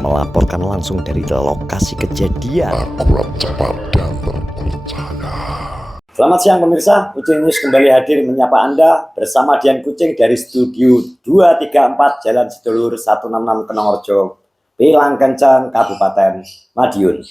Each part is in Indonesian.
melaporkan langsung dari lokasi kejadian. Akurat, cepat, dan terpercaya. Selamat siang pemirsa, Kucing News kembali hadir menyapa Anda bersama Dian Kucing dari studio 234 Jalan Sedulur 166 Kenongorjo, Pilang Kencang, Kabupaten Madiun.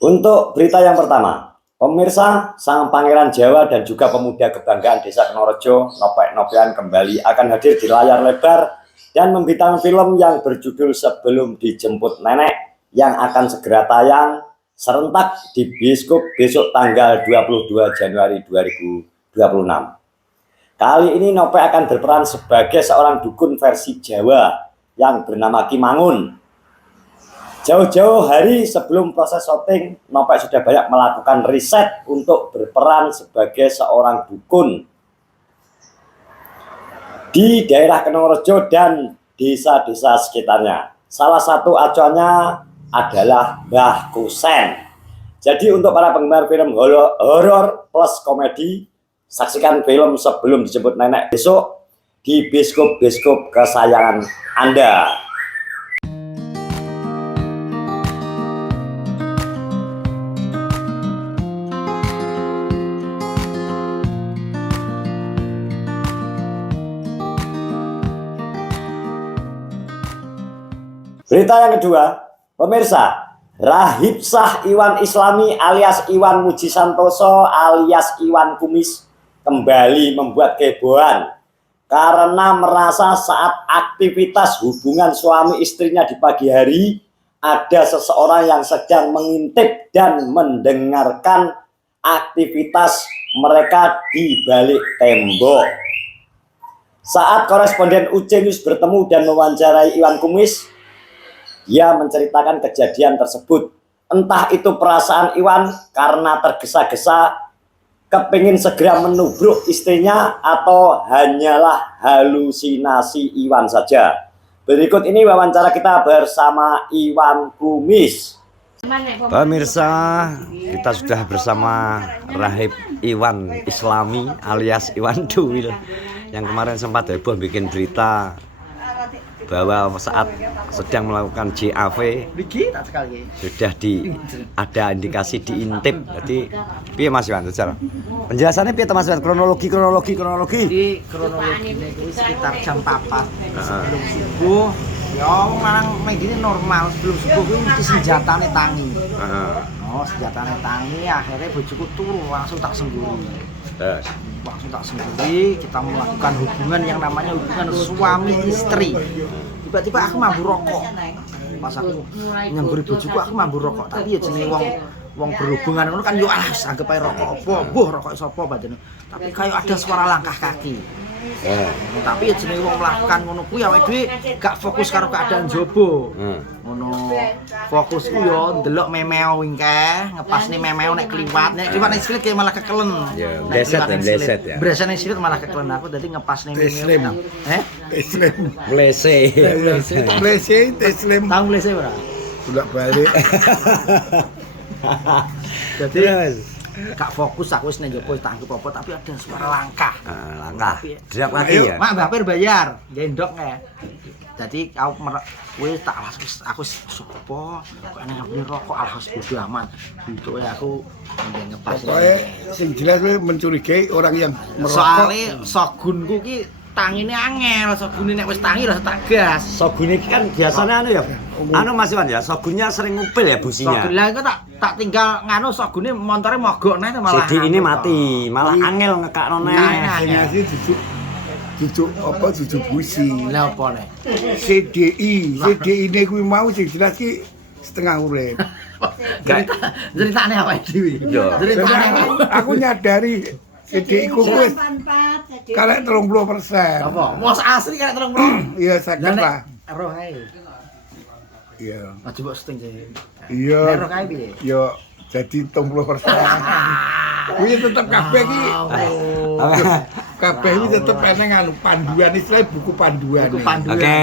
Untuk berita yang pertama, pemirsa, sang pangeran Jawa dan juga pemuda kebanggaan Desa Kenongorjo, Nopek Nopean kembali akan hadir di layar lebar dan membintangi film yang berjudul Sebelum Dijemput Nenek yang akan segera tayang serentak di bioskop besok tanggal 22 Januari 2026. Kali ini Nopek akan berperan sebagai seorang dukun versi Jawa yang bernama Kimangun. Jauh-jauh hari sebelum proses syuting, Nopek sudah banyak melakukan riset untuk berperan sebagai seorang dukun di daerah Kenongorjo dan desa-desa sekitarnya. Salah satu acuannya adalah Mbah Kusen. Jadi untuk para penggemar film horor plus komedi, saksikan film Sebelum Dijemput Nenek besok di bioskop-bioskop kesayangan Anda. Berita yang kedua, pemirsa, Rahib Sah Iwan Islami alias Iwan Muji Santoso alias Iwan Kumis kembali membuat kehebohan karena merasa saat aktivitas hubungan suami istrinya di pagi hari ada seseorang yang sedang mengintip dan mendengarkan aktivitas mereka di balik tembok. Saat koresponden UC News bertemu dan mewawancarai Iwan Kumis, dia menceritakan kejadian tersebut. Entah itu perasaan Iwan karena tergesa-gesa kepingin segera menubruk istrinya atau hanyalah halusinasi Iwan saja. Berikut ini wawancara kita bersama Iwan Kumis. Pemirsa, kita sudah bersama Rahib Iwan Islami alias Iwan Duwil yang kemarin sempat heboh bikin berita bahwa saat sedang melakukan JAV sudah ada indikasi diintip. Jadi piye Mas Iwan? Penjelasannya piye Mas Iwan? Kronologi. Jadi kronologinya itu sekitar jam 4 sebelum subuh. Ya orang ini normal sebelum subuh itu senjatane tangi. Oh, senjatane tangi, akhirnya bojoku turu langsung tak sengguri. Langsung tak sendiri, kita melakukan hubungan yang namanya hubungan suami istri. Tiba-tiba aku mampu rokok. Pas aku nyengguri bojoku aku mampu rokok. Tapi ya jenenge wong berhubungan itu kan yo alas anggap ae rokok apa, mbuh rokok sapa badene. Tapi kayak ada suara langkah kaki. Tapi ya jenenge wong melakukan ngono kuwi awake dhewe gak fokus karo keadaan jobo. Ngono. Fokusku yo ndelok memeo wingkeh, ngepasne memeo nek kliwat. Nek kliwat nek silit kayak malah kekelen. Ya, bleset ya. Bresane silit malah kekelen aku dadi ngepasne memeo. Teslim. Blese. Tahu blese ora? Udah balik. Jadi gak fokus aku wis nek jopo tak anggap apa tapi ada suara langkah. Langkah. Driak lagi ya. Mak Mbak bayar, gendok ya. Jadi aku tak alas aku sapa kok enek beli rokok alas bodo amat. Itu ya aku ngepas. Pokoknya sing jelas mencurigai orang yang merokok. Soale sogunku ki tangine angel, sogune nek wis tangi rasa tak gas. Sogune kan biasanya anu ya. Anu Mas Iwan ya, sogunnya sering ngupil ya businya. Sogun lah iku tak tinggal nganu sogune montore mogok neh malah. Jadi ini mati, malah angel ngekakno neh. Hanya sih duduk busi. Lah apa nek? CDI ini kuwi mau sing jelas ki setengah urip. Ceritane apa iki? Ceritane Aku nyadari CDI ku wis kalek 30%. apa? Mos asli kan 30. Iya sakit lah. Roh ae. Iya. Aja mbok setting sih. Iya. Roh kae piye? Yo jadi 30%. Kuwi tetep kabeh ki. Kabeh iki tetep eneng anu panduan istilah buku panduan. Oke,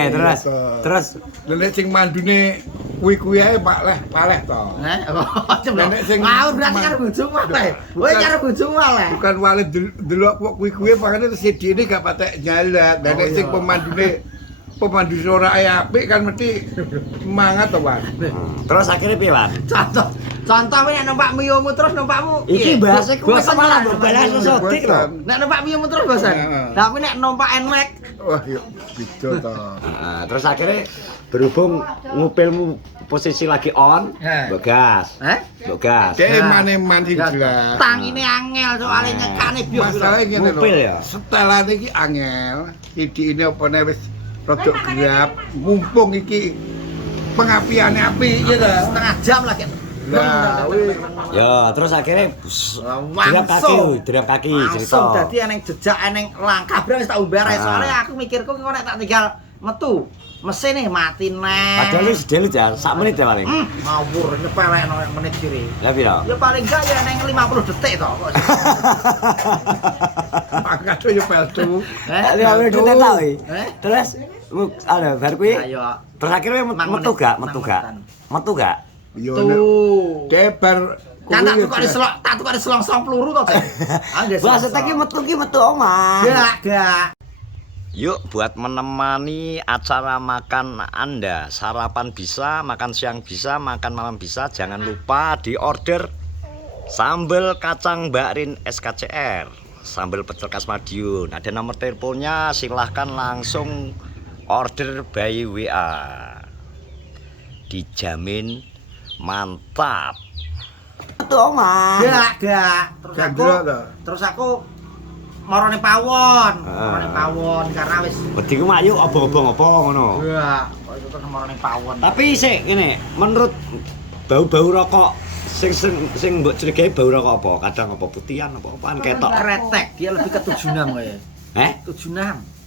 terus Nek sing mandune kuwi ae paleh to. Nek sing mau berarti karo bojomu wae. Kowe karo bojomu wae. Bukan wale delok kok kuwi makane CD ini gak patek nyalat. Nek sing pemandune pemandu suara apik kan mesti semangat to, Wan. Terus akhirnya piye, Wan? Contoh nek numpak miyumu terus numpakmu. Iki bahasa kuwi bosen malah ora? mbok balas sodik lho. Nek numpak miyumu terus bosan. Heeh. Tapi nek numpak NMAX Wah, yuk beda to. Heeh, terus akhirnya berhubung ngupilmu posisi lagi on, mbok gas. Mbok gas. Dek eman-eman sing jelas. tangine angel soalnya nyekane bios. Masalah ngene lho. Ngupil ya? Setelane iki angel, ini opone wis rada gelap, mumpung iki pengapiane apik ya ta. Setengah jam lagi. Lah, wis Ya, terus akhirnya derap kaki cerita. Langsung dadi eneng jejak eneng langkah bro wis tak umbare soalnya aku mikirku kok nek tak tinggal metu mesin nih mati neh. Padahal wis delit ya, sak menit ya paling. Ngawur nyepelekno menit kiri. Lah piro? Ya paling enggak ya neng 50 detik toh kok. mangkat yo peltu. Ya wis detik ta wi. Terus ada bar kuwi. Ayo. Terus akhirnya metu gak? Metu gak? Yo Tuh. debar Kan tak tukar selong peluru toh. Maksudnya ki metu omah. Gak. Yuk buat menemani acara makan Anda, sarapan bisa, makan siang bisa, makan malam bisa, jangan lupa di order sambal kacang Mbak Rin SKCR, sambal pecel khas Madiun. Ada nomor teleponnya, silahkan langsung order by WA. Dijamin mantap. Betul, Mas. Gak. Terus aku marane pawon karena wis Wedi ku mayu obong-obong apa ngono. ya kok itu terus marane pawon. Tapi sik ngene, menurut bau-bau rokok sing mbok curigai bau rokok apa? Kadang apa putihan apa-apaan ketok. Retek, dia lebih ke 76 kaya. 76.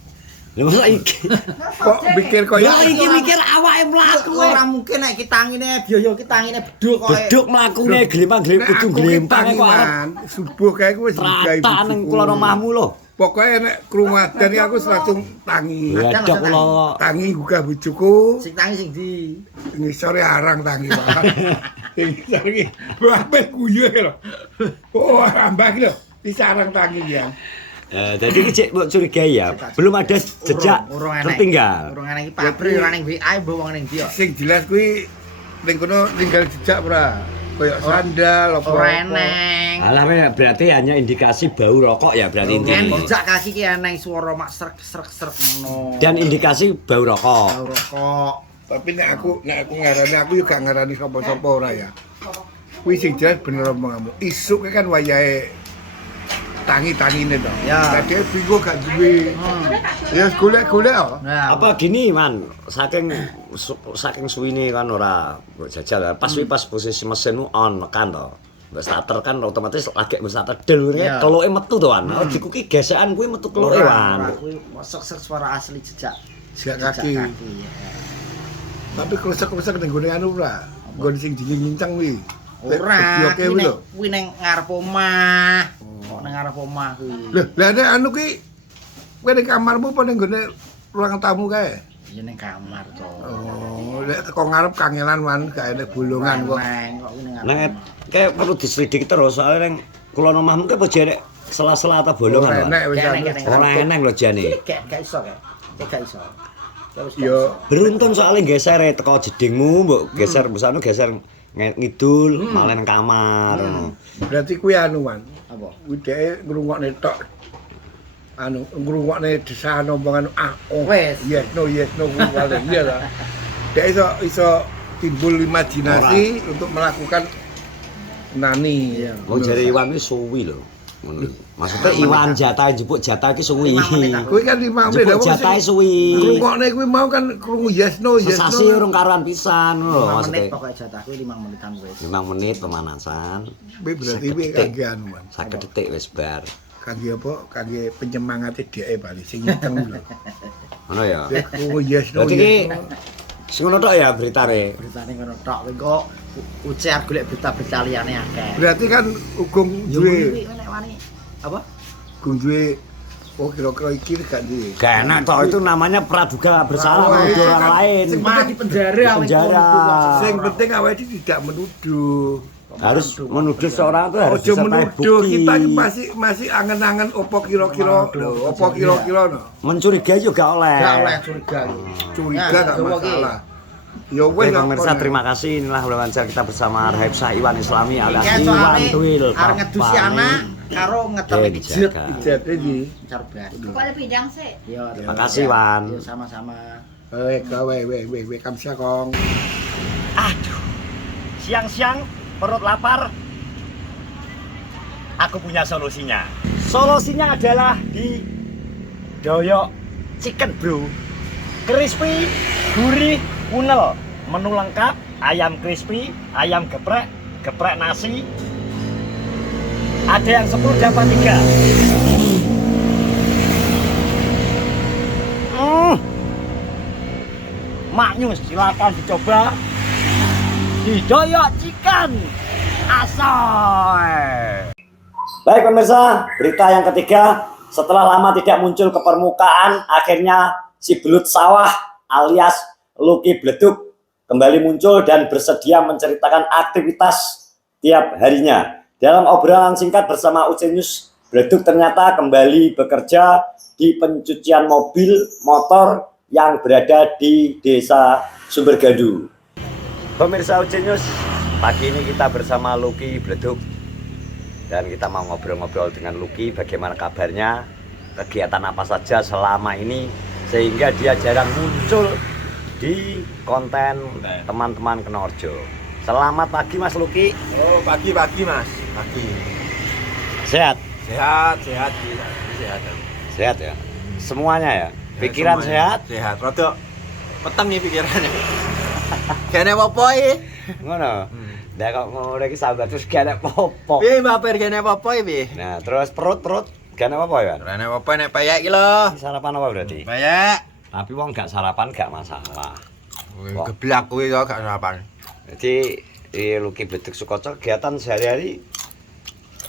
Lha masa iki? kok mikir koyo Ya iki mikir awake mlaku. Ora mungkin nek kitangine biaya kitangine beduk kok. Beduk mlakune glempang-glempang kudu glempang kok arep subuh kae ku wis digawe. rata ning kulon omahmu lho. Pokoke nek krumadan iki aku langsung tangi. Wedok kula Tangi gugah bojoku. Sing tangi sing di Ngisore arang tangi, Pak. Ngisor iki bae guyu lho. Oh, ambak lho. Bisa arang tangi ya. jadi iki cek mbok curigai ya, belum ada jejak tertinggal. Urung ana iki pabrik ora ning WA mbok wong ning ndi kok. Sing jelas kuwi ning kono tinggal jejak ora. Koyo sandal apa. Ora eneng. Alah berarti hanya indikasi bau rokok ya berarti Yen intinya. jejak kaki ki eneng swara mak srek-srek ngono. Dan indikasi bau rokok. Bau rokok. Tapi nek aku ngarani aku yo gak ngarani sapa-sapa ora ya. Kuwi sing jelas bener omonganmu. Isuk kan wayahe tangi-tangine to. Ya. Dadi bingung gak duwe. Ya golek-golek kok. Nah, Apa gini man, saking suwine kan ora mbok jajal pas pas posisi mesinmu on kan to. Mbok starter kan otomatis lagi mbok starter del Ya. keloke metu to wan. Oh dikuki gesekan kuwi metu keloke wan. kuwi srek suara asli jejak. Jejak kaki. ya. Tapi krusak-krusak ning gone anu ora. Gone sing dingin-ngincang kuwi. Ora, Oke kuwi lho. kuwi ning ngarep omah. Kok ning ngarep omah kuwi. Lah nek anu kuwi kowe ning kamarmu apa ning gone ruang tamu kae? Ya ning kamar to. Oh, nek teko ngarep kangelan man gak enek bolongan kok. Neng, kok kuwi ning ngarep. Nang kayak perlu diselidiki terus soalnya nang kulon omahmu ki apa jare sela-sela atau bolongan. Wan? Enek wis Gak anu. enek. Ora eneng lho jane. Gak iso kae. Gak iso. Yo Beruntun soalnya geser teko jedingmu mbok geser busane geser ngidul malah nang kamar. berarti kuwi anu man. Apa? Kuwi dhek ngrungokne tok. Anu ngrungokne desahan omongan oh. Wes. Yes no kuwi wale iya lah. Dhek iso timbul imajinasi untuk melakukan nani. Iya. Wong jare Iwan wis suwi lho. Ngono. Maksudnya Iwan jatah jupuk jatah ki suwi. 5 menit aku. Kuwi kan 5 menit Jupuk jatah suwi. ngrungokne kuwi mau kan krungu yes no. Sesasi urung karuan pisan lho 5 menit maksudnya. pokoknya jatahku 5 menitan wis. 5 menit pemanasan. Kuwi berarti kuwi kangge anu man. 50 detik wis bar. Kangge apa? Kangge penyemangate dheke bali sing nyeteng lho. Ngono ya. Dhek krungu yes no. Berarti ki sing ngono tok ya beritane. Beritane ngono tok kuwi kok ucean golek berita-berita liyane akeh. Berarti kan ugung Yo duwe kuwi nek wani apa? ugung duwe oh kira-kira iki gak duwe. Gak enak toh itu namanya praduga bersalah menuduh orang lain. Sing mah di penjara Di penjara. Sing penting awake iki tidak menuduh. Harus menuduh seorang itu harus Ojo disertai menuduh, bukti. kita masih angen-angen opo kira-kira, opo kira-kira no. Mencurigai juga oleh. Gak oleh curiga. Curiga Nah, gak coba masalah. Ya Oke wes pemirsa, terima kasih. Inilah wawancara kita bersama Rahib Syah Iwan Islami alias Kayak Iwan soalnya Tuil. arep ngedusi anak karo ngetemi pijet. Dijaga. Ijat iki. Cerdas. Kepala bidang sih. Yo, Terima kasih, Wan. Yo, sama-sama. We kamsia kong. Aduh, siang-siang perut lapar. Aku punya solusinya. Solusinya adalah di Doyok Chicken Bro. Crispy, gurih, unel. Menu lengkap, ayam crispy, ayam geprek, geprek nasi. Ada yang 10 dapat 3. Maknyus, silakan dicoba. Di Doyok Chicken Asoy. Baik pemirsa, berita yang ketiga, setelah lama tidak muncul ke permukaan, akhirnya si belut sawah alias Lucky Bleduk kembali muncul dan bersedia menceritakan aktivitas tiap harinya. Dalam obrolan singkat bersama UC News, Bleduk ternyata kembali bekerja di pencucian mobil motor yang berada di Desa Sumbergaduh. Pemirsa UC News, pagi ini kita bersama Lucky Bleduk. Dan kita mau ngobrol-ngobrol dengan Lucky bagaimana kabarnya, kegiatan apa saja selama ini sehingga dia jarang muncul di konten teman-teman Kenorjo. Selamat pagi Mas Lucky. Oh, pagi-pagi Mas. Pagi. Sehat? Sehat. Sehat ya? Semuanya ya? Pikiran semuanya. sehat? Sehat. Rodok peteng nih pikirannya. Kene apa iki? Ngono. Nah kok ngono iki sahabat terus gak ada apa-apa. Piye maper kene apa iki? Nah, terus perut gak ada apa-apa ya? Kene apa nek payek iki lho. Sarapan apa berarti? Payek. Tapi wong gak sarapan gak masalah. Kok? Geblak kuwi kok gak sarapan. Jadi Lucky Bleduk Sukoco kegiatan sehari-hari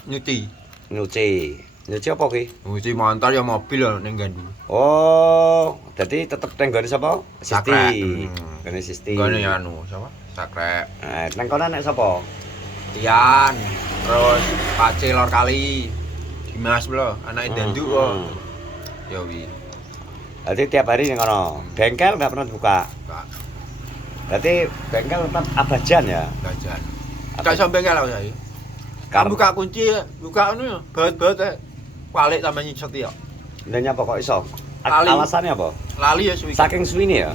Nyuci. nyuci apa ki? Nyuci motor ya mobil lho ning gandu. Oh, jadi tetep tenggone sapa? Sakrek. Sisti. Gone Sisti. Gone anu sapa? Sakrek. Nah, nang kono nek sapa? Tian. Terus Pace Lor Kali. Dimas lho, anake Dandu kok. Ya wi. Jadi tiap hari ning kono. Bengkel nggak pernah buka. Kak. Berarti bengkel tetap abajan ya? Gajan. Gak sampe kalau saya. Kamu buka kunci, buka anu ya, baut-baut balik tambah nyicet ya. Ndanya apa kok iso? Lali. Alasannya apa? Lali ya suwi. Saking suwine ya.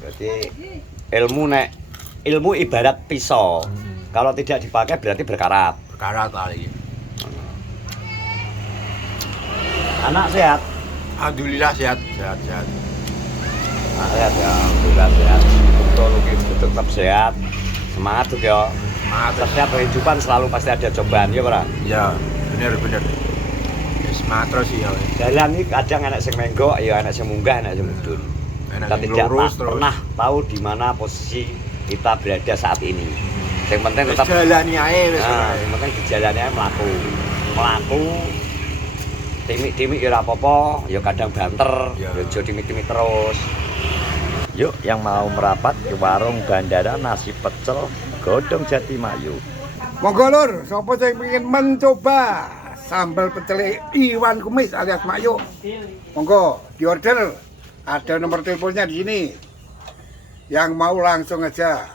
Berarti ilmu ibarat pisau. Kalau tidak dipakai berarti berkarat. Berkarat lali. Anak sehat. Alhamdulillah sehat. Sehat ya, alhamdulillah sehat. Betul Lucky Bleduk tetap sehat. Semangat tuh ya. Setiap kehidupan selalu pasti ada cobaan ya, Pak. Ya, bener. Ya semangat terus ya. Jalan ini kadang enak sing menggok, ya enak sing munggah, enak sing mudun. Enak Kita sing tidak lurus terus. pernah tahu di mana posisi kita berada saat ini. Yang penting Wis tetap jalani ae wis. yang penting di jalannya melaku. Timik-timik ya ora apa-apa, ya kadang banter, Ya. ya aja timik-timik terus. Yuk yang mau merapat ke warung bandara nasi pecel Godong Jatimayu. Monggo lur, sapa sing pengen mencoba sambal pecel Iwan Kumis alias Mayu. Monggo diorder. Ada nomor teleponnya di sini. Yang mau langsung aja.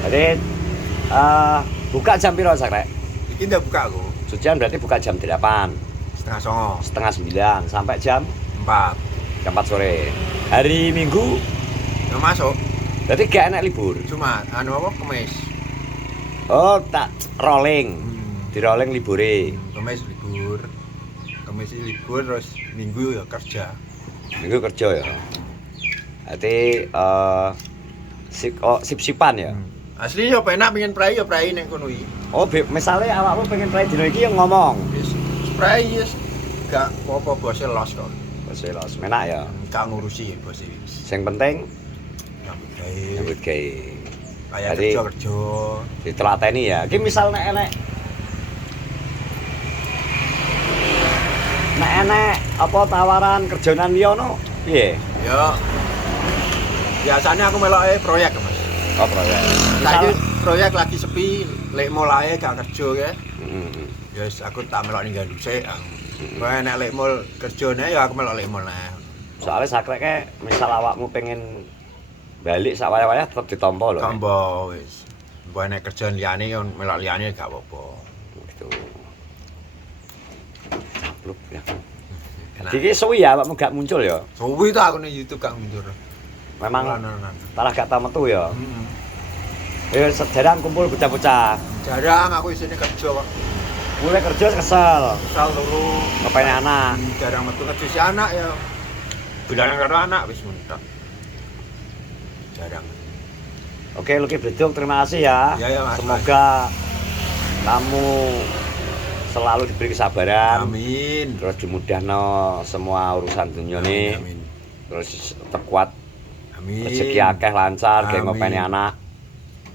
Jadi buka jam piro Sakrek? Iki ndak buka aku. Sucian berarti buka jam 8, 8:30, setengah 9 sampai jam 4. 4 sore. Hari Minggu Ya masuk. berarti gak enak libur. Cuma anu apa Kemis. Oh, tak rolling. Di rolling libure. Kemis libur. Kemis libur terus Minggu ya kerja. Minggu kerja ya. Berarti sip-sipan ya. Asli ya penak pengen prai ya prai ning kono iki. Oh, misalnya awakmu pengen play dino iki yang ngomong. Wis prai wis gak apa-apa bose los kok. Bos los menak ya. Gak ngurusi bose wis. Sing penting Nyambut gawe. nyambut gawe. Kayak Jadi kerja. ditelateni ya. Iki misal nek enek apa tawaran kerjaan liya no? Piye? Ya. Biasanya aku meloke proyek, Mas. Oh, proyek. Saiki proyek lagi sepi, lek mulai gak kerja ya. Hmm. Ya wis aku tak melok ninggal dhisik. Kowe nek lek mul kerjane ya aku melok lek mul nah. Soalnya sakreke misal awakmu pengen balik sak wayah-wayah tetep ditampa lho. Tambo wis. Mbok nek kerjaan liyane yo melok liyane gak apa-apa. Gitu. Blok ya. Enak. Iki suwi ya awakmu gak muncul ya. Suwi ta aku ning YouTube gak mundur. Memang Lan. malah gak tau metu ya. Heeh. Ya jarang kumpul bocah-bocah. Jarang aku isine kerja kok. Mulai kerja kesel, Misal turu kepengen anak. jarang metu kerja si anak ya. Bilang karo anak wis mentok. Jarang. Oke, Lucky Bledug, terima kasih ya. Ya, Mas. Semoga kamu selalu diberi kesabaran. Amin. Terus dimudahno semua urusan dunia ini. Amin. Terus tetap kuat, Amin. rezeki akeh lancar, kayak Amin. ngopeni anak.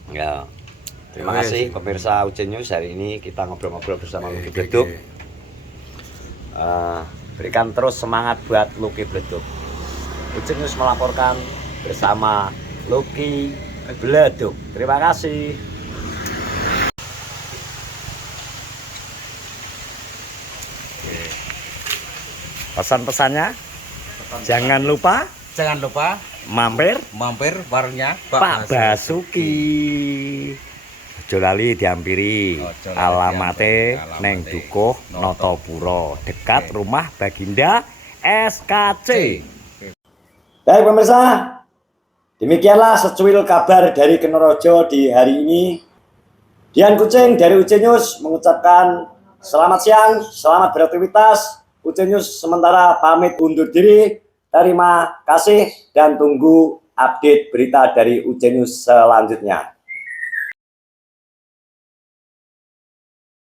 Ya. Terima Wes. kasih pemirsa UC News, hari ini kita ngobrol-ngobrol bersama Lucky Oke, Bledug. oke. Berikan terus semangat buat Lucky Bledug. UC News melaporkan bersama Lucky Bledug. Terima kasih. Pesan-pesannya, jangan lupa Jangan lupa mampir mampir warungnya Pak Basuki. Aja lali diampiri. Ojo lali Alamate diampiri. neng Alamate Dukuh Notopuro, dekat rumah Baginda SKC. Baik pemirsa, demikianlah secuil kabar dari Kenorojo di hari ini. Dian Kucing dari UC News mengucapkan selamat siang, selamat beraktivitas. UC News sementara pamit undur diri. Terima kasih dan tunggu update berita dari UC News selanjutnya.